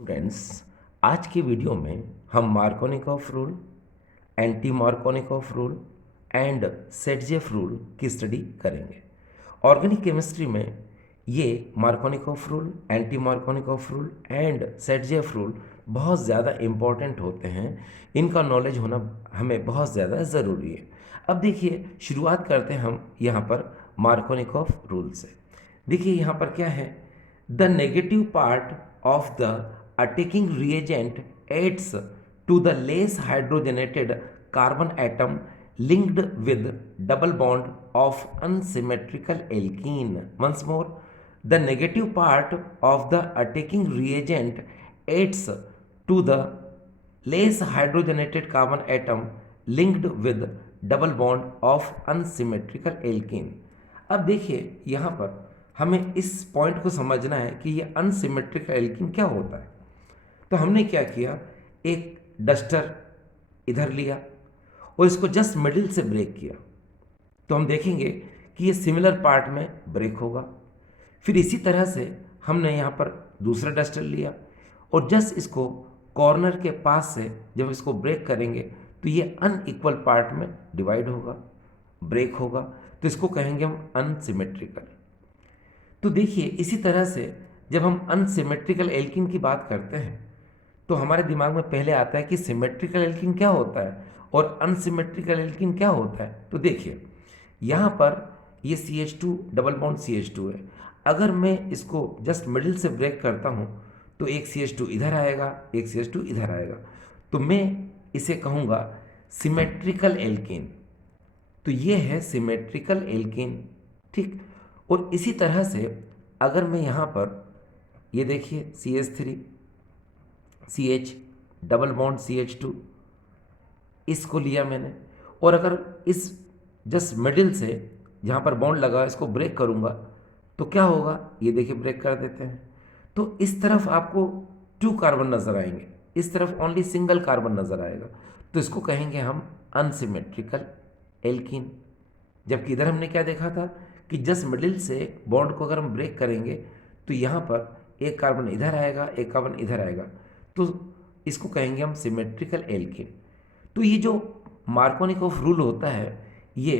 Students, आज की video में हम Markovnikov rule, anti Markovnikov rule and सेटजेफ rule की स्टडी करेंगे। ऑर्गेनिक केमिस्ट्री में ये Markovnikov rule, anti Markovnikov rule and सेटजेफ rule बहुत ज़्यादा इम्पॉर्टेंट होते हैं। इनका नॉलेज होना हमें बहुत ज़्यादा ज़रूरी है। अब देखिए, शुरुआत करते हैं हम यहाँ पर मार्कोनिकॉफ रूल से। देखिए यहाँ पर क्या है, the negative part of the attacking reagent adds to the less hydrogenated carbon atom linked with double bond of unsymmetrical alkene. Once more, the negative part of the attacking reagent adds to the less hydrogenated carbon atom linked with double bond of unsymmetrical alkene. अब देखिए यहाँ पर हमें इस point को समझना है कि ये अनसिमेट्रिकल एल्कीन क्या होता है। तो हमने क्या किया, एक डस्टर इधर लिया और इसको जस्ट मिडिल से ब्रेक किया, तो हम देखेंगे कि ये सिमिलर पार्ट में ब्रेक होगा। फिर इसी तरह से हमने यहाँ पर दूसरा डस्टर लिया और जस्ट इसको कॉर्नर के पास से जब इसको ब्रेक करेंगे तो ये अनइक्वल पार्ट में डिवाइड होगा, ब्रेक होगा, तो इसको कहेंगे हम अनसिमेट्रिकल। तो देखिए इसी तरह से जब हम अनसिमेट्रिकल एल्कीन की बात करते हैं तो हमारे दिमाग में पहले आता है कि सिमेट्रिकल एल्कीन क्या होता है और अनसिमेट्रिकल एल्कीन क्या होता है। तो देखिए यहाँ पर ये CH2 डबल बॉन्ड CH2 है। अगर मैं इसको जस्ट मिडिल से ब्रेक करता हूँ तो एक CH2 इधर आएगा, एक CH2 इधर आएगा, तो मैं इसे कहूँगा सिमेट्रिकल एल्कीन। तो ये है सिमेट्रिकल एल्कीन, ठीक। और इसी तरह से अगर मैं यहाँ पर ये देखिए CH3 CH double bond CH2 इसको लिया मैंने, और अगर इस जस्ट मिडिल से जहाँ पर बॉन्ड लगा इसको ब्रेक करूँगा तो क्या होगा, ये देखिए ब्रेक कर देते हैं। तो इस तरफ आपको 2 कार्बन नज़र आएंगे, इस तरफ ओनली सिंगल कार्बन नज़र आएगा, तो इसको कहेंगे हम अनसिमेट्रिकल एल्कीन। जबकि इधर हमने क्या देखा था कि जस्ट मिडिल से बॉन्ड को अगर हम ब्रेक करेंगे तो यहाँ पर एक कार्बन इधर आएगा, एक कार्बन इधर आएगा, तो इसको कहेंगे हम सिमेट्रिकल एल्कीन। तो ये जो मार्कोनिकॉफ रूल होता है ये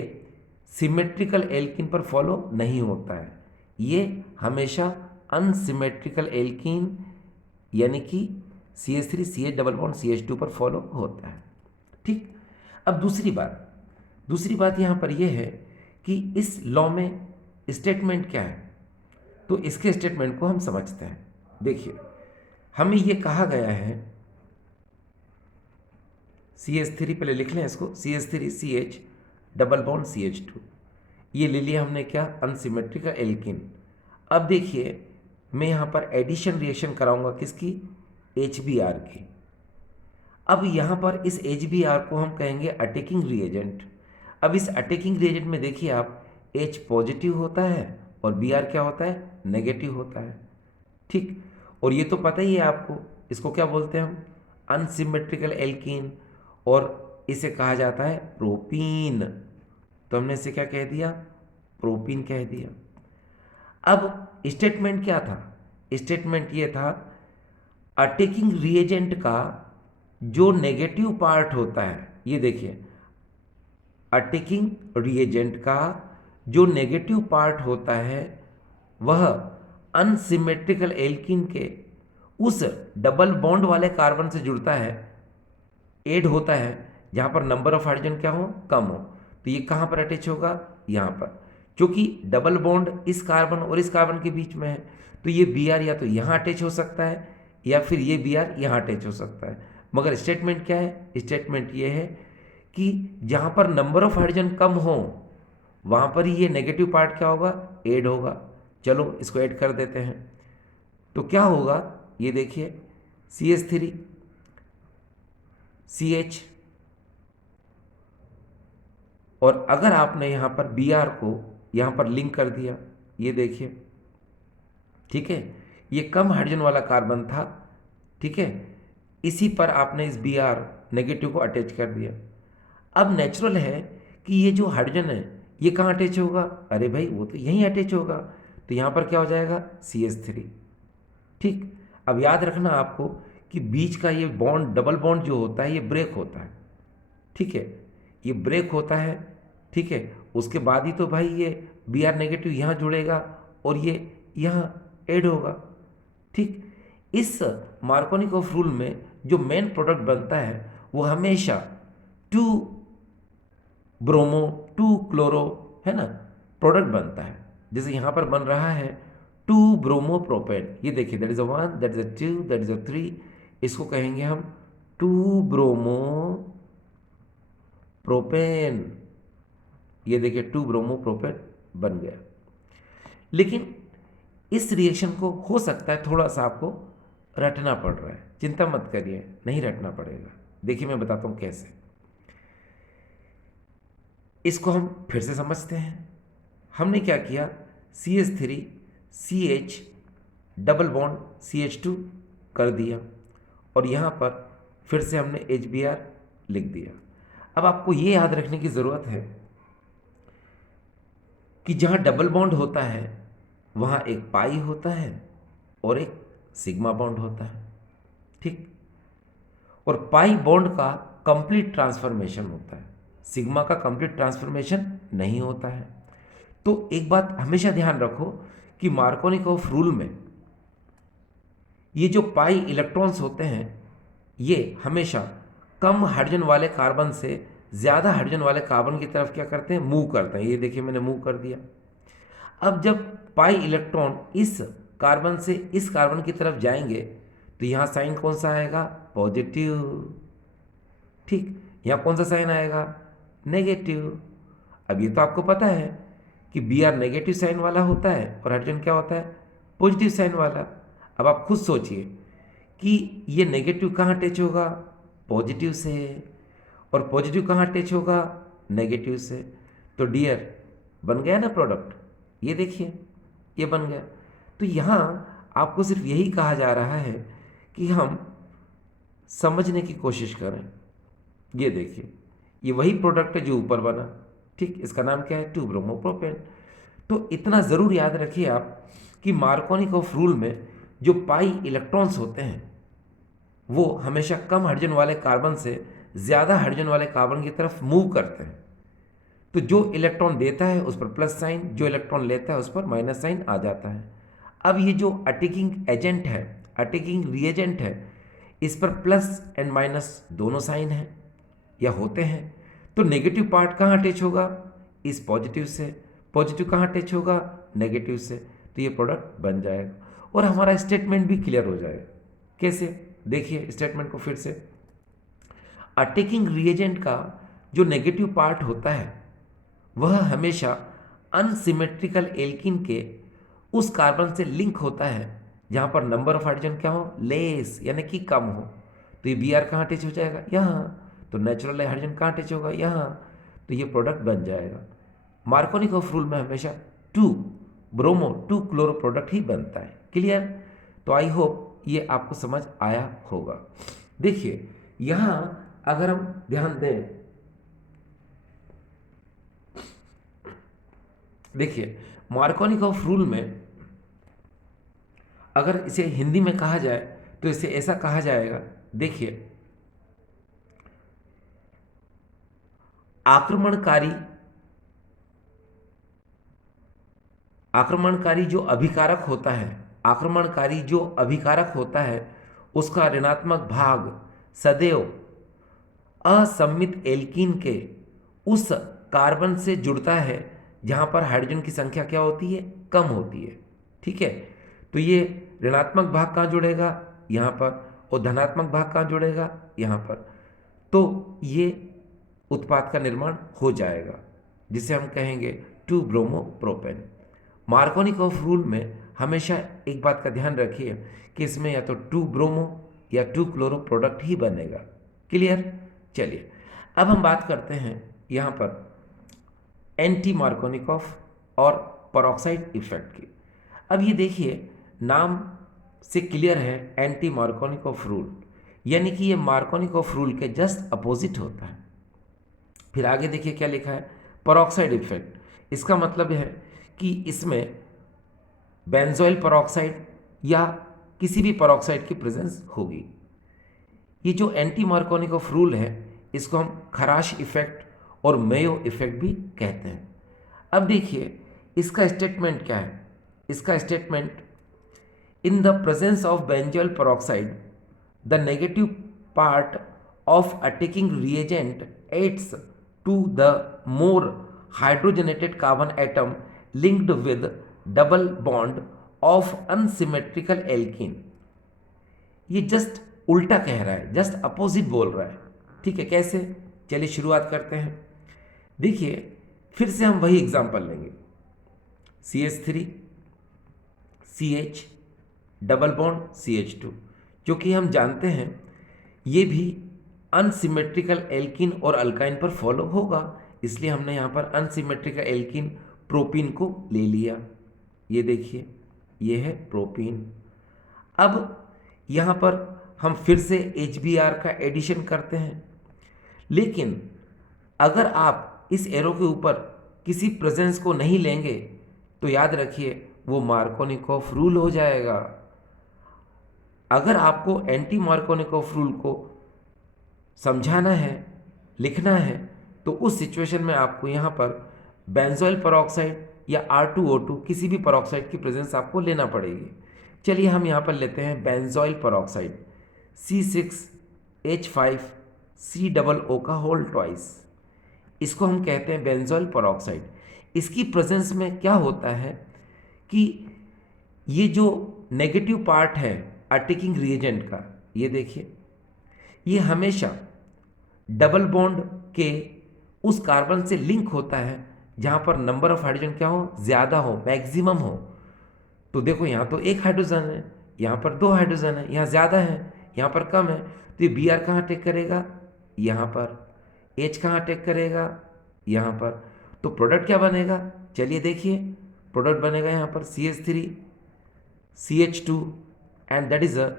सिमेट्रिकल एल्कीन पर फॉलो नहीं होता है, ये हमेशा अनसिमेट्रिकल एल्कीन यानी कि CH3 CH double bond CH2 पर फॉलो होता है, ठीक। अब दूसरी बात यहाँ पर यह है कि इस लॉ में स्टेटमेंट क्या है, तो इसके स्टेटमेंट को हम समझते हैं। देखिए हमें ये कहा गया है CH3, पहले लिख लें इसको, CH3 CH double bond CH2, ये ले लिया हमने क्या, अनसिमेट्रिकल एल्कीन। अब देखिए मैं यहाँ पर एडिशन रिएक्शन कराऊंगा किसकी, HBr की। अब यहाँ पर इस HBr को हम कहेंगे अटैकिंग रिएजेंट। अब इस अटैकिंग रिएजेंट में देखिए आप H पॉजिटिव होता है और Br क्या होता है, नेगेटिव होता है, ठीक। और ये तो पता ही है आपको, इसको क्या बोलते हैं हम, अनसिमेट्रिकल एल्कीन, और इसे कहा जाता है प्रोपीन। तो हमने इसे क्या कह दिया, प्रोपीन कह दिया। अब स्टेटमेंट क्या था, स्टेटमेंट ये था अटैकिंग रिएजेंट का जो नेगेटिव पार्ट होता है, ये देखिए अटैकिंग रिएजेंट का जो नेगेटिव पार्ट होता है वह अनसिमेट्रिकल एल्कीन के उस डबल बॉन्ड वाले कार्बन से जुड़ता है, ऐड होता है, जहाँ पर नंबर ऑफ हाइड्रोजन क्या हो, कम हो। तो ये कहाँ पर अटैच होगा, यहाँ पर। क्योंकि डबल बॉन्ड इस कार्बन और इस कार्बन के बीच में है तो ये Br या तो यहाँ अटैच हो सकता है या फिर ये Br यहाँ अटैच हो सकता है। मगर स्टेटमेंट क्या है, स्टेटमेंट ये है कि जहाँ पर नंबर ऑफ हाइड्रोजन कम हो वहाँ पर ही ये नेगेटिव पार्ट क्या होगा, ऐड होगा। चलो इसको ऐड कर देते हैं, तो क्या होगा, ये देखिए CH3 CH, और अगर आपने यहाँ पर Br को यहाँ पर लिंक कर दिया, ये देखिए, ठीक है, ये कम हाइड्रोजन वाला कार्बन था, ठीक है, इसी पर आपने इस Br नेगेटिव को अटैच कर दिया। अब नेचुरल है कि ये जो हाइड्रोजन है ये कहाँ अटैच होगा, अरे भाई वो तो यहीं अटैच होगा, तो यहाँ पर क्या हो जाएगा CH3, ठीक। अब याद रखना आपको कि बीच का ये बॉन्ड, डबल बॉन्ड जो होता है, ये ब्रेक होता है, ठीक है, ये ब्रेक होता है, ठीक है। उसके बाद ही तो भाई ये Br नेगेटिव यहाँ जुड़ेगा और ये यहाँ ऐड होगा, ठीक। इस मार्कोनिकॉफ रूल में जो मेन प्रोडक्ट बनता है वो हमेशा टू ब्रोमो टू क्लोरो, है ना, प्रोडक्ट बनता है। जैसे यहाँ पर बन रहा है टू ब्रोमो प्रोपेन, ये देखिए, that is a 1, that is a 2, that is a 3, इसको कहेंगे हम टू ब्रोमो प्रोपेन। ये देखिए टू ब्रोमो प्रोपेन बन गया। लेकिन इस रिएक्शन को हो सकता है थोड़ा सा आपको रटना पड़ रहा है, चिंता मत करिए, नहीं रटना पड़ेगा। देखिए मैं बताता हूँ कैसे। इसको हम फिर से समझते हैं। हमने क्या किया, CH3 CH double bond CH2 कर दिया और यहाँ पर फिर से हमने HBr लिख दिया। अब आपको ये याद रखने की ज़रूरत है कि जहाँ डबल बॉन्ड होता है वहाँ एक पाई होता है और एक सिग्मा बॉन्ड होता है, ठीक। और पाई बॉन्ड का कंप्लीट ट्रांसफॉर्मेशन होता है, सिग्मा का कंप्लीट ट्रांसफॉर्मेशन नहीं होता है। तो एक बात हमेशा ध्यान रखो कि मार्कोनिकॉफ रूल में ये जो पाई इलेक्ट्रॉन्स होते हैं ये हमेशा कम हाइड्रोजन वाले कार्बन से ज़्यादा हाइड्रोजन वाले कार्बन की तरफ क्या करते हैं, मूव करते हैं। ये देखिए मैंने मूव कर दिया। अब जब पाई इलेक्ट्रॉन इस कार्बन से इस कार्बन की तरफ जाएंगे तो यहाँ साइन कौन सा आएगा, पॉजिटिव, ठीक। यहाँ कौन सा साइन आएगा, नेगेटिव। अब ये तो आपको पता है कि Br नेगेटिव साइन वाला होता है और हाइड्रोजन क्या होता है, पॉजिटिव साइन वाला। अब आप खुद सोचिए कि ये नेगेटिव कहाँ अटैच होगा, पॉजिटिव से, और पॉजिटिव कहाँ अटैच होगा, नेगेटिव से। तो डियर बन गया ना प्रोडक्ट, ये देखिए ये बन गया। तो यहाँ आपको सिर्फ यही कहा जा रहा है कि हम समझने की कोशिश करें। ये देखिए ये वही प्रोडक्ट है जो ऊपर बना, ठीक। इसका नाम क्या है, टू ब्रोमोप्रोपेन। तो इतना ज़रूर याद रखिए आप कि मार्कोनिकॉफ रूल में जो पाई इलेक्ट्रॉन्स होते हैं वो हमेशा कम हाइड्रोजन वाले कार्बन से ज़्यादा हाइड्रोजन वाले कार्बन की तरफ मूव करते हैं। तो जो इलेक्ट्रॉन देता है उस पर प्लस साइन, जो इलेक्ट्रॉन लेता है उस पर माइनस साइन आ जाता है। अब ये जो अटैकिंग एजेंट है, अटैकिंग रिएजेंट है, इस पर प्लस एंड माइनस दोनों साइन हैं या होते हैं। तो नेगेटिव पार्ट कहाँ अटैच होगा, इस पॉजिटिव से, पॉजिटिव कहाँ अटैच होगा, नेगेटिव से। तो ये प्रोडक्ट बन जाएगा और हमारा स्टेटमेंट भी क्लियर हो जाएगा। कैसे, देखिए स्टेटमेंट को फिर से। अटैकिंग रिएजेंट का जो नेगेटिव पार्ट होता है वह हमेशा अनसिमेट्रिकल एल्कीन के उस कार्बन से लिंक होता है जहाँ पर नंबर ऑफ हाइड्रोजन क्या हो, लेस, यानी कि कम हो। तो ये Br कहाँ अटैच हो जाएगा, यहाँ। तो नेचुरल हाइड्रोजन कहाँ अटैच होगा, यहाँ। तो ये प्रोडक्ट बन जाएगा। मार्कोनिकॉफ रूल में हमेशा two bromo two chloro product ही बनता है। क्लियर। तो आई होप ये आपको समझ आया होगा। देखिए यहाँ अगर हम ध्यान दें, देखिए मार्कोनिकॉफ रूल में अगर इसे हिंदी में कहा जाए तो इसे ऐसा कहा जाएगा, देखिए आक्रमणकारी आक्रमणकारी जो अभिकारक होता है, आक्रमणकारी जो अभिकारक होता है उसका ऋणात्मक भाग सदैव असम्मित एल्कीन के उस कार्बन से जुड़ता है जहाँ पर हाइड्रोजन की संख्या क्या होती है, कम होती है, ठीक है। तो ये ऋणात्मक भाग कहाँ जुड़ेगा, यहाँ पर, और धनात्मक भाग कहाँ जुड़ेगा, यहाँ पर। तो ये उत्पाद का निर्माण हो जाएगा जिसे हम कहेंगे to bromo propane. Markovnikov rule में हमेशा एक बात का ध्यान रखिए कि इसमें या तो टू ब्रोमो या टू क्लोरो प्रोडक्ट ही बनेगा। क्लियर। चलिए अब हम बात करते हैं यहाँ पर एंटी मार्कोनिकॉफ और परऑक्साइड इफेक्ट की। अब ये देखिए नाम से क्लियर है, एंटी मार्कोनिकॉफ रूल, यानी कि ये मार्कोनिकॉफ रूल के जस्ट अपोजिट होता है। फिर आगे देखिए क्या लिखा है, परऑक्साइड इफेक्ट। इसका मतलब है कि इसमें बेंजोइल परऑक्साइड या किसी भी पेरोक्साइड की प्रेजेंस होगी। ये जो एंटी मार्कोनिकॉफ रूल है इसको हम खराश इफेक्ट और मेयो इफेक्ट भी कहते हैं। अब देखिए इसका स्टेटमेंट क्या है। इसका statement, in the presence of benzoyl peroxide, the negative part of attacking reagent adds to the more hydrogenated carbon atom linked with double bond of unsymmetrical alkene। ये जस्ट उल्टा कह रहा है, जस्ट अपोजिट बोल रहा है। ठीक है, कैसे? चलिए शुरुआत करते हैं। देखिए फिर से हम वही एग्जांपल लेंगे, CH3 CH double bond CH2, जो कि हम जानते हैं ये भी अनसिमेट्रिकल एल्कीन और अल्काइन पर फॉलो होगा, इसलिए हमने यहाँ पर अनसिमेट्रिकल एल्कीन प्रोपीन को ले लिया। ये देखिए ये है प्रोपीन। अब यहाँ पर हम फिर से HBr का एडिशन करते हैं, लेकिन अगर आप इस एरो के ऊपर किसी प्रेजेंस को नहीं लेंगे तो याद रखिए वो मार्कोनिकॉफ रूल हो जाएगा। अगर आपको एंटी मार्कोनिकॉफ रूल को समझाना है, लिखना है, तो उस सिचुएशन में आपको यहाँ पर बेंजोइल पेरोक्साइड या R2O2 किसी भी पेरोक्साइड की प्रेजेंस आपको लेना पड़ेगी। चलिए हम यहाँ पर लेते हैं बेंजोइल पेरोक्साइड C6H5COO का होल ट्वाइस। इसको हम कहते हैं बेंजोइल पेरोक्साइड। इसकी प्रेजेंस में क्या होता है कि ये जो नेगेटिव पार्ट है अटैकिंग रिएजेंट का, ये देखिए ये हमेशा डबल बॉन्ड के उस कार्बन से लिंक होता है जहाँ पर नंबर ऑफ हाइड्रोजन क्या हो, ज़्यादा हो, मैक्सिमम हो। तो देखो यहाँ तो एक हाइड्रोजन है, यहाँ पर दो हाइड्रोजन है, यहाँ ज़्यादा है, यहाँ पर कम है, तो ये Br कहाँ अटैक करेगा, यहाँ पर। H कहाँ अटैक करेगा, यहाँ पर। तो प्रोडक्ट क्या बनेगा, चलिए देखिए प्रोडक्ट बनेगा यहाँ पर CH3 CH2 and that is a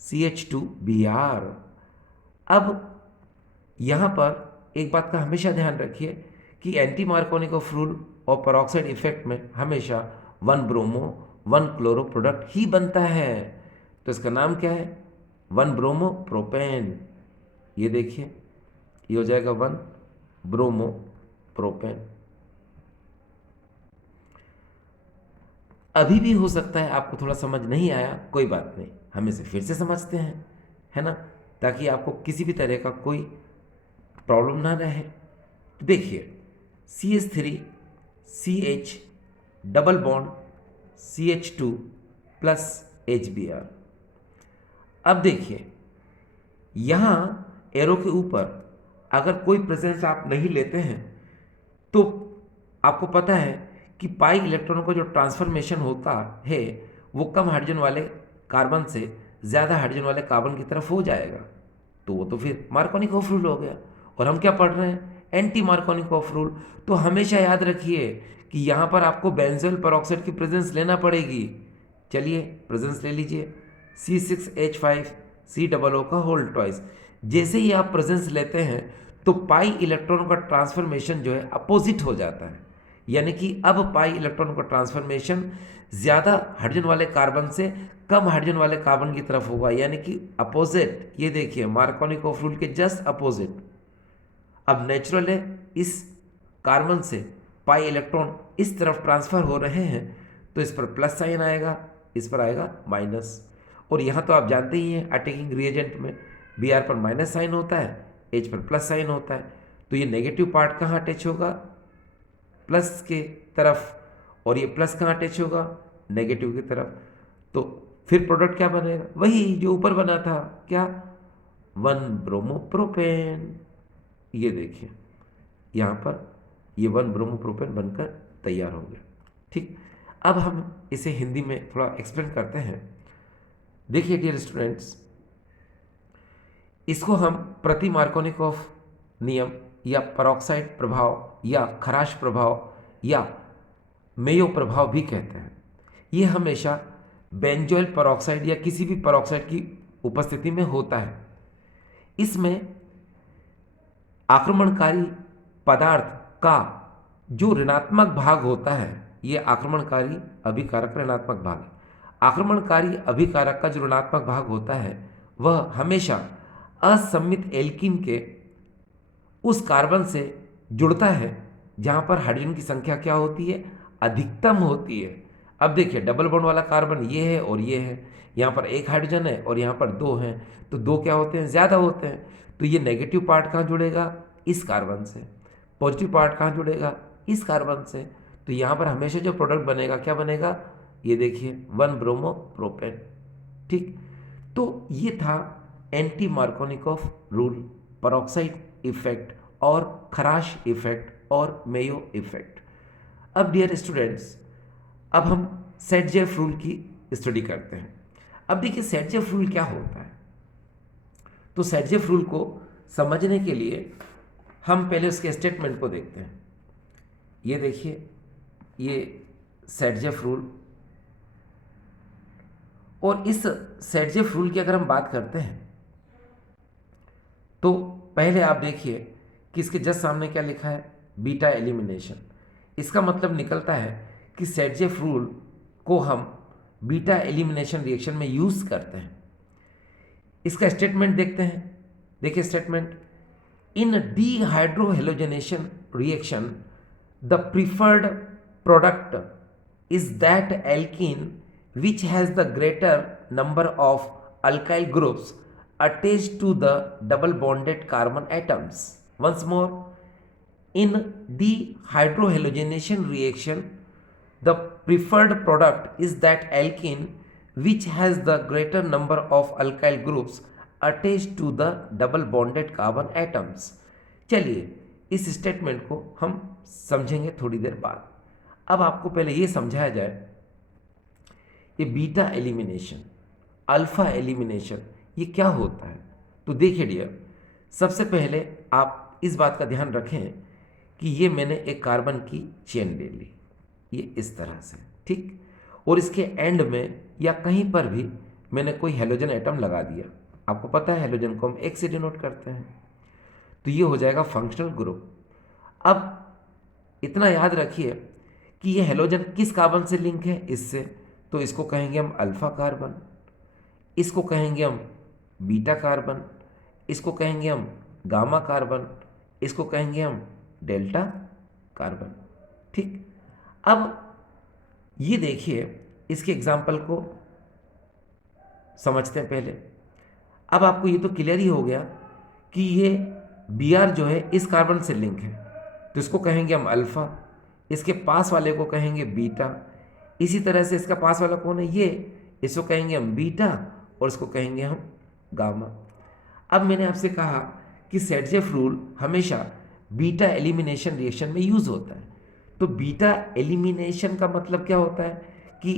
CH2Br। अब यहाँ पर एक बात का हमेशा ध्यान रखिए कि एंटी मार्कोनिकॉफ रूल और पेरोक्साइड इफेक्ट में हमेशा 1 ब्रोमो 1 क्लोरो प्रोडक्ट ही बनता है। तो इसका नाम क्या है, 1 ब्रोमो प्रोपेन। ये देखिए ये हो जाएगा 1 ब्रोमो प्रोपेन। अभी भी हो सकता है आपको थोड़ा समझ नहीं आया, कोई बात नहीं, हम इसे फिर से समझते हैं, है ना, ताकि आपको किसी भी तरह का कोई प्रॉब्लम ना रहे। तो देखिए CH3 CH double bond CH2 plus HBr। अब देखिए यहाँ एरो के ऊपर अगर कोई प्रेजेंस आप नहीं लेते हैं तो आपको पता है कि पाई इलेक्ट्रॉनों का जो ट्रांसफॉर्मेशन होता है वो कम हाइड्रोजन वाले कार्बन से ज़्यादा हाइड्रोजन वाले कार्बन की तरफ हो जाएगा। तो वो तो फिर मार्कोनिकॉफ रूल हो गया। और हम क्या पढ़ रहे हैं, एंटी मार्कोनिकॉफ रूल। तो हमेशा याद रखिए कि यहाँ पर आपको बेंजोइल पेरोक्साइड की प्रेजेंस लेना पड़ेगी। चलिए प्रेजेंस ले लीजिए C6H5COO का होल ट्वाइस। जैसे ही आप प्रेजेंस लेते हैं तो पाई इलेक्ट्रॉनों का ट्रांसफॉर्मेशन जो है अपोजिट हो जाता है, यानी कि अब पाई इलेक्ट्रॉनों का ट्रांसफॉर्मेशन ज़्यादा हाइड्रोजन वाले कार्बन से कम हाइड्रोजन वाले कार्बन की तरफ होगा, यानी कि अपोजिट। ये देखिए मार्कोनिकॉफ रूल के जस्ट अपोजिट। अब नेचुरल है इस कार्बन से पाई इलेक्ट्रॉन इस तरफ ट्रांसफर हो रहे हैं तो इस पर प्लस साइन आएगा, इस पर आएगा माइनस। और यहाँ तो आप जानते ही हैं अटैकिंग रिएजेंट में Br पर माइनस साइन होता है, H पर प्लस साइन होता है। तो ये नेगेटिव पार्ट कहाँ अटैच होगा, प्लस के तरफ, और ये प्लस कहाँ अटैच होगा, नेगेटिव की तरफ। तो फिर प्रोडक्ट क्या बनेगा, वही जो ऊपर बना था, क्या, 1 ब्रोमो प्रोपेन। ये देखिए यहाँ पर ये 1 ब्रोमो प्रोपेन बनकर तैयार हो गया। ठीक, अब हम इसे हिंदी में थोड़ा एक्सप्लेन करते हैं। देखिए डियर स्टूडेंट्स, इसको हम प्रति मार्कोनिकॉफ नियम या पेरोक्साइड प्रभाव या खराश प्रभाव या मेयो प्रभाव भी कहते हैं। ये हमेशा बेंजोइल पेरोक्साइड या किसी भी पेरोक्साइड की उपस्थिति में होता है। इसमें आक्रमणकारी पदार्थ का जो ऋणात्मक भाग होता है, ये आक्रमणकारी अभिकारक ऋणात्मक भाग है। आक्रमणकारी अभिकारक का जो ऋणात्मक भाग होता है वह हमेशा असममित एल्कीन के उस कार्बन से जुड़ता है जहां पर हाइड्रोजन की संख्या क्या होती है, अधिकतम होती है। अब देखिए डबल बॉन्ड वाला कार्बन ये है और ये है, यहाँ पर एक हाइड्रोजन है और यहाँ पर दो हैं, तो दो क्या होते हैं, ज़्यादा होते हैं। तो ये नेगेटिव पार्ट कहाँ जुड़ेगा, इस कार्बन से। पॉजिटिव पार्ट कहाँ जुड़ेगा, इस कार्बन से। तो यहाँ पर हमेशा जो प्रोडक्ट बनेगा क्या बनेगा, ये देखिए 1 ब्रोमो प्रोपेन। ठीक, तो ये था anti Markovnikov rule, peroxide effect और खराश इफेक्ट और मेयो इफेक्ट। अब डियर स्टूडेंट्स, अब हम सेटजेफ रूल की स्टडी करते हैं। अब देखिए सेटजेफ रूल क्या होता है। तो सेटजेफ रूल को समझने के लिए हम पहले उसके स्टेटमेंट को देखते हैं। ये देखिए, ये सेटजेफ रूल, और इस सेटजेफ रूल की अगर हम बात करते हैं तो पहले आप देखिए कि इसके जस्ट सामने क्या लिखा है, बीटा एलिमिनेशन। इसका मतलब निकलता है कि सेटजेफ रूल को हम बीटा एलिमिनेशन रिएक्शन में यूज करते हैं। इसका स्टेटमेंट देखते हैं। देखिए statement, in dehydrohalogenation reaction the preferred product is that alkene which has the greater number of alkyl groups attached to the double bonded carbon atoms. Once more, in dehydrohalogenation reaction, the preferred product is that alkene which has the greater number of alkyl groups attached to the double bonded carbon atoms. चलिए इस statement को हम समझेंगे थोड़ी देर बाद। अब आपको पहले ये समझाया जाए ये बीटा एलिमिनेशन, अल्फा एलिमिनेशन, ये क्या होता है। तो देखिए डियर, सबसे पहले आप इस बात का ध्यान रखें कि ये मैंने एक कार्बन की चेन ले ली, ये इस तरह से, ठीक, और इसके एंड में या कहीं पर भी मैंने कोई हेलोजन एटम लगा दिया। आपको पता है हेलोजन को हम एक से डिनोट करते हैं, तो ये हो जाएगा फंक्शनल ग्रुप। अब इतना याद रखिए कि ये हेलोजन किस कार्बन से लिंक है, इससे, तो इसको कहेंगे हम अल्फा कार्बन, इसको कहेंगे हम बीटा कार्बन, इसको कहेंगे हम गामा कार्बन, इसको कहेंगे हम डेल्टा कार्बन। ठीक, अब ये देखिए इसके एग्जाम्पल को समझते हैं पहले। अब आपको ये तो क्लियर ही हो गया कि ये Br जो है इस कार्बन से लिंक है, तो इसको कहेंगे हम अल्फा, इसके पास वाले को कहेंगे बीटा, इसी तरह से इसका पास वाला कौन है, ये, इसको कहेंगे हम बीटा और इसको कहेंगे हम गामा। अब मैंने आपसे कहा कि सेटजेफ रूल हमेशा बीटा एलिमिनेशन रिएक्शन में यूज होता है। तो बीटा एलिमिनेशन का मतलब क्या होता है कि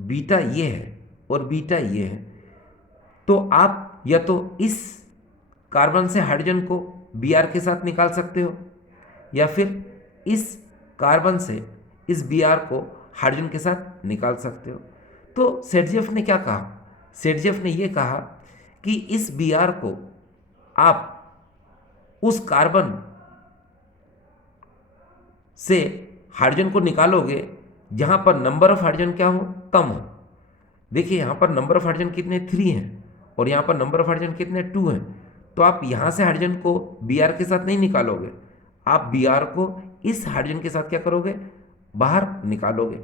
बीटा ये है और बीटा ये है, तो आप या तो इस कार्बन से हाइड्रोजन को Br के साथ निकाल सकते हो या फिर इस कार्बन से इस Br को हाइड्रोजन के साथ निकाल सकते हो। तो सेटजेफ ने क्या कहा, सेटजेफ ने ये कहा कि इस Br को आप उस कार्बन से हाइड्रोजन को निकालोगे जहां पर नंबर ऑफ हाइड्रोजन क्या हो, कम हो। देखिए यहां पर नंबर ऑफ हाइड्रोजन कितने, 3 हैं, और यहां पर नंबर ऑफ हाइड्रोजन कितने, 2 हैं। तो आप यहां से हाइड्रोजन को Br के साथ नहीं निकालोगे, आप Br को इस हाइड्रोजन के साथ क्या करोगे, बाहर निकालोगे।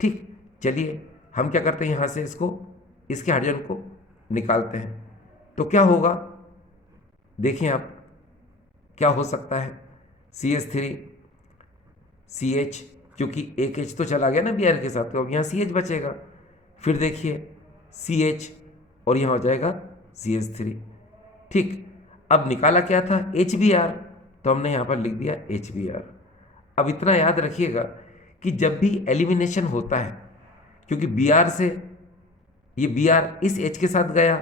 ठीक, चलिए हम क्या करते हैं, यहां से इसको, इसके हाइड्रोजन को निकालते हैं। तो क्या होगा, देखिए आप क्या हो सकता है, CH3 CH, क्योंकि एक H तो चला गया ना Br के साथ, तो अब यहाँ CH बचेगा। फिर देखिए CH और यहाँ हो जाएगा CH3। ठीक, अब निकाला क्या था, HBr, तो हमने यहाँ पर लिख दिया HBr। अब इतना याद रखिएगा कि जब भी एलिमिनेशन होता है, क्योंकि Br से ये Br इस H के साथ गया,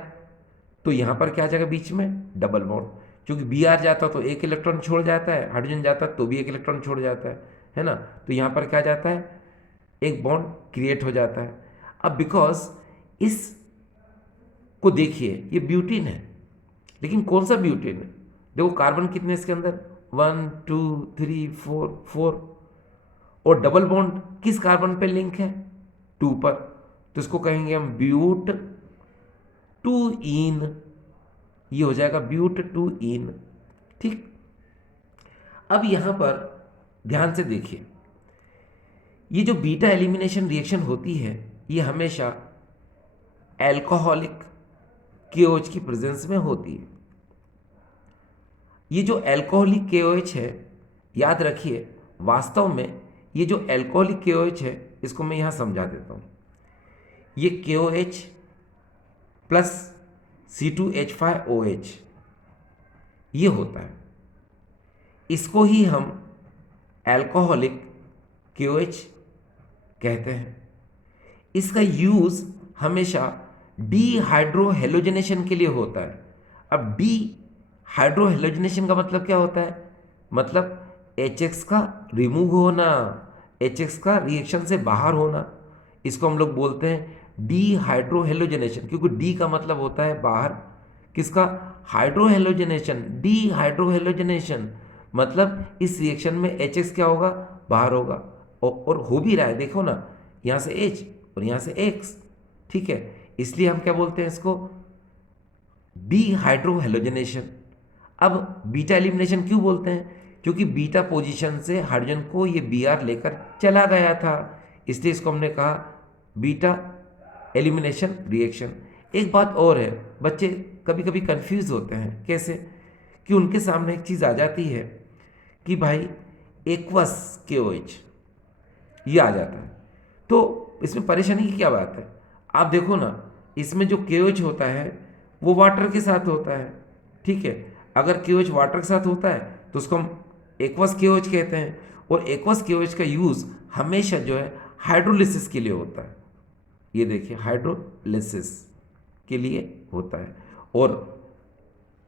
तो यहाँ पर क्या आ जाएगा, बीच में डबल बॉन्ड, क्योंकि Br जाता तो एक इलेक्ट्रॉन छोड़ जाता है, हाइड्रोजन जाता तो भी एक इलेक्ट्रॉन छोड़ जाता है ना। तो यहाँ पर क्या जाता है, एक बॉन्ड क्रिएट हो जाता है। अब बिकॉज इस को देखिए ये ब्यूटीन है, लेकिन कौन सा ब्यूटीन है, देखो कार्बन कितने इसके अंदर, 1 2 3 4, और डबल बॉन्ड किस कार्बन पे लिंक है, 2 पर। तो इसको कहेंगे हम ब्यूट टू इन, ये हो जाएगा ब्यूट टू इन। ठीक, अब यहां पर ध्यान से देखिए, ये जो बीटा एलिमिनेशन रिएक्शन होती है ये हमेशा एल्कोहलिक KOH की प्रेजेंस में होती है। ये जो एल्कोहलिक KOH है, याद रखिए वास्तव में ये जो एल्कोहलिक KOH है इसको मैं यहां समझा देता हूं। ये KOH प्लस C2H5OH ये होता है, इसको ही हम एल्कोहलिक KOH कहते हैं। इसका यूज हमेशा डीहाइड्रोहेलोजनेशन के लिए होता है। अब डीहाइड्रोहेलोजनेशन का मतलब क्या होता है? मतलब HX का रिमूव होना, HX का रिएक्शन से बाहर होना, इसको हम लोग बोलते हैं डीहाइड्रोहेलोजनेशन, क्योंकि डी का मतलब होता है बाहर, किसका? हाइड्रोहेलोजनेशन, डीहाइड्रोहेलोजनेशन मतलब इस रिएक्शन में HX क्या होगा? बाहर होगा, और हो भी रहा है, देखो ना, यहाँ से H और यहाँ से X, ठीक है, इसलिए हम क्या बोलते हैं इसको? डीहाइड्रोहेलोजनेशन। अब बीटा एलिमिनेशन क्यों बोलते हैं? क्योंकि बीटा पोजीशन से हाइड्रोजन को ये Br लेकर चला गया था, इसलिए इसको हमने कहा बीटा एलिमिनेशन रिएक्शन। एक बात और है, बच्चे कभी कभी कंफ्यूज होते हैं, कैसे? कि उनके सामने एक चीज़ आ जाती है कि भाई एक्वस KOH ये आ जाता है, तो इसमें परेशानी की क्या बात है? आप देखो ना, इसमें जो KOH होता है वो वाटर के साथ होता है, ठीक है। अगर KOH वाटर के साथ होता है तो उसको हम एक्वस KOH कहते हैं, और एक्वस KOH का यूज़ हमेशा जो है हाइड्रोलिसिस के लिए होता है। ये देखिए, हाइड्रोलिसिस के लिए होता है, और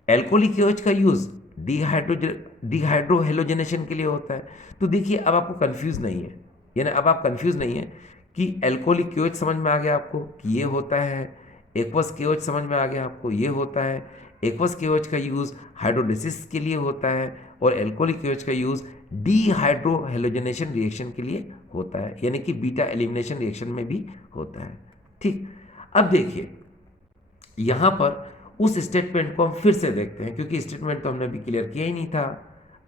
एल्कोहलिक KOH का यूज़ डीहाइड्रोहेलोजनेशन के लिए होता है। तो देखिए, अब आपको कंफ्यूज नहीं है, यानी अब आप कंफ्यूज नहीं है कि एल्कोहलिक KOH समझ में आ गया आपको कि ये होता है, एक्वस KOH समझ में आ गया आपको ये होता है। एक्वस KOH का यूज़ हाइड्रोलिसिस के लिए होता है, और एल्कोहलिक KOH का यूज़ डीहाइड्रोहेलोजनेशन रिएक्शन के लिए होता है, यानी कि बीटा एलिमिनेशन रिएक्शन में भी होता है। ठीक, अब देखिए यहाँ पर उस स्टेटमेंट को हम फिर से देखते हैं, क्योंकि स्टेटमेंट तो हमने अभी क्लियर किया ही नहीं था।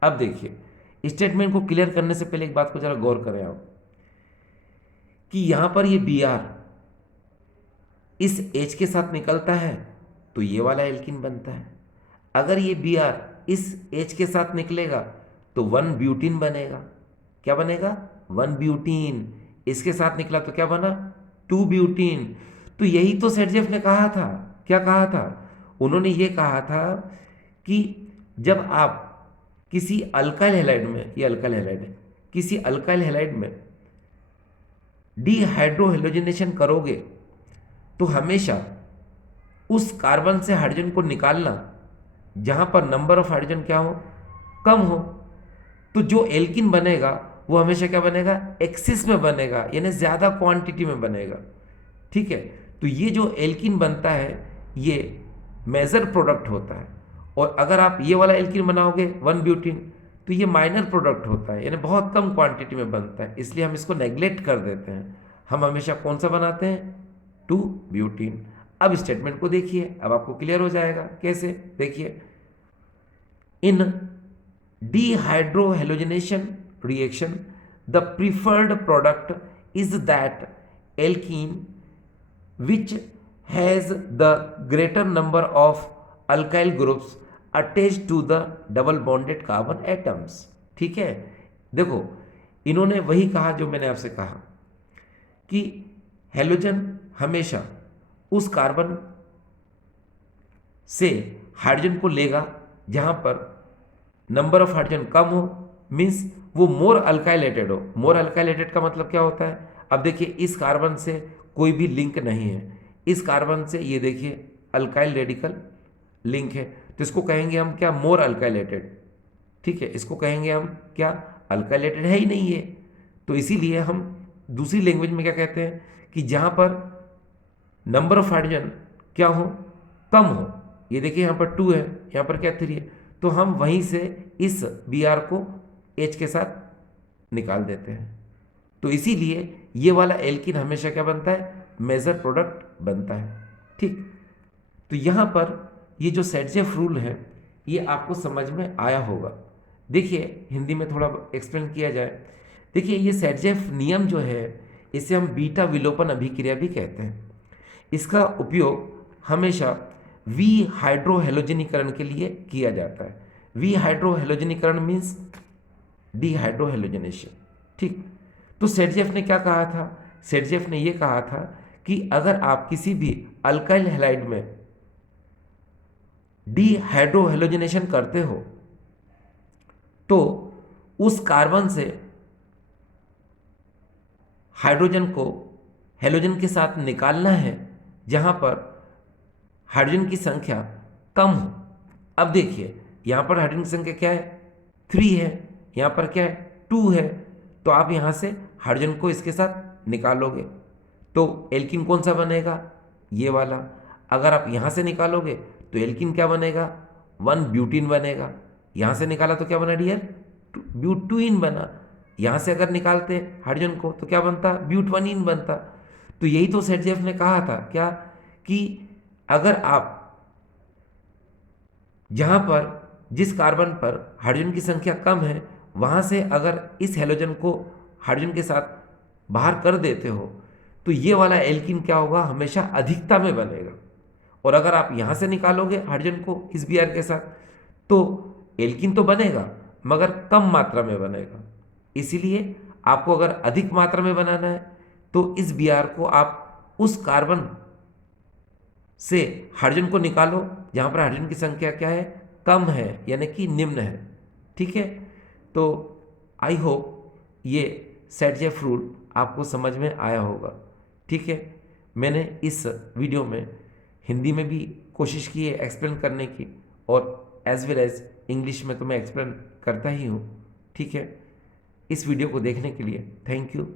अब देखिए, स्टेटमेंट को क्लियर करने से पहले एक बात को जरा गौर करें आप, कि यहां पर ये Br इस H के साथ निकलता है तो ये वाला एल्कीन बनता है। अगर ये Br इस H के साथ निकलेगा तो 1 ब्यूटीन बनेगा। क्या बनेगा? 1 ब्यूटीन। इसके साथ निकला तो क्या बना? 2 ब्यूटीन। तो यही तो सेटजेफ ने कहा था। क्या कहा था? उन्होंने ये कहा था कि जब आप किसी अल्काइल हैलाइड में, ये अल्काइल हैलाइड है, किसी अल्काइल हैलाइड में डीहाइड्रोहेलोजनेशन करोगे तो हमेशा उस कार्बन से हाइड्रोजन को निकालना जहां पर नंबर ऑफ हाइड्रोजन क्या हो? कम हो। तो जो एल्किन बनेगा वो हमेशा क्या बनेगा? एक्सिस में बनेगा, यानी ज्यादा क्वांटिटी में बनेगा। ठीक है, तो ये जो एल्किन बनता है ये मेजर प्रोडक्ट होता है, और अगर आप ये वाला एल्किन बनाओगे 1 ब्यूटीन तो ये माइनर प्रोडक्ट होता है, यानी बहुत कम क्वांटिटी में बनता है, इसलिए हम इसको नेग्लेक्ट कर देते हैं। हम हमेशा कौन सा बनाते हैं? 2 ब्यूटीन। अब स्टेटमेंट को देखिए, अब आपको क्लियर हो जाएगा कैसे। देखिए, इन dehydrohalogenation reaction the preferred product is that alkene which has the greater number of alkyl groups attached to the double bonded carbon atoms। ठीक है, देखो इन्होंने वही कहा जो मैंने आपसे कहा कि हेलोजन हमेशा उस कार्बन से हाइड्रोजन को लेगा जहां पर नंबर ऑफ हाइड्रोजन कम हो, मीन्स वो मोर अल्काइलेटेड हो। मोर अल्काइलेटेड का मतलब क्या होता है? अब देखिए, इस कार्बन से कोई भी लिंक नहीं है, इस कार्बन से ये देखिए अल्काइल रेडिकल लिंक है, तो इसको कहेंगे हम क्या? मोर अल्काइलेटेड। ठीक है, इसको कहेंगे हम क्या? अल्काइलेटेड है ही नहीं है। तो इसीलिए हम दूसरी लैंग्वेज में क्या कहते हैं कि जहां पर नंबर ऑफ हाइड्रोजन क्या हो? कम हो। ये देखिए यहाँ पर 2 है, यहाँ पर क्या 3 है, तो हम वहीं से इस Br को H के साथ निकाल देते हैं। तो इसीलिए ये वाला एल्किन हमेशा क्या बनता है? मेजर प्रोडक्ट बनता है। ठीक, तो यहाँ पर ये जो सेटजेफ रूल है ये आपको समझ में आया होगा। देखिए हिंदी में थोड़ा एक्सप्लेन किया जाए। देखिए ये सेटजेफ नियम जो है इसे हम बीटा विलोपन अभिक्रिया भी कहते हैं। इसका उपयोग हमेशा वी हाइड्रोहेलोजनीकरण के लिए किया जाता है। वी हाइड्रोहेलोजनीकरण मीन्स डीहाइड्रोहेलोजनेशन। ठीक, तो सेटजेफ ने क्या कहा था? सेटजेफ ने यह कहा था कि अगर आप किसी भी अल्काइल हैलाइड में डीहाइड्रोहेलोजनेशन करते हो तो उस कार्बन से हाइड्रोजन को हेलोजन के साथ निकालना है जहां पर हाइड्रोजन की संख्या कम हो। अब देखिए यहां पर हाइड्रोजन की संख्या क्या है? 3 है, यहां पर क्या है? 2 है। तो आप यहां से हाइड्रोजन को इसके साथ निकालोगे तो एल्कीन कौन सा बनेगा? ये वाला। अगर आप यहां से निकालोगे तो एल्कीन क्या बनेगा? 1 ब्यूटीन बनेगा। यहां से निकाला तो क्या बना डियर? ब्यूटुइन बना। यहां से अगर निकालते हाइड्रोजन को तो क्या बनता? ब्यूटवनीन बनता। तो यही तो सेटजेफ ने कहा था क्या कि अगर आप जहां पर जिस कार्बन पर हाइड्रोजन की संख्या कम है वहां से अगर इस हेलोजन को हाइड्रोजन के साथ बाहर कर देते हो तो ये वाला एल्कीन क्या होगा? हमेशा अधिकता में बनेगा। और अगर आप यहां से निकालोगे हाइड्रोजन को इस Br के साथ तो एल्कीन तो बनेगा मगर कम मात्रा में बनेगा। इसीलिए आपको अगर अधिक मात्रा में बनाना है तो इस Br को आप उस कार्बन से हाइड्रोजन को निकालो जहां पर हाइड्रोजन की संख्या क्या है? कम है, यानी कि निम्न है। ठीक है, तो आई होप ये सेटजेफ रूल आपको समझ में आया होगा। ठीक है, मैंने इस वीडियो में हिंदी में भी कोशिश की है एक्सप्लेन करने की और एज वेल एज इंग्लिश में तो मैं एक्सप्लेन करता ही हूँ। ठीक है, इस वीडियो को देखने के लिए थैंक यू।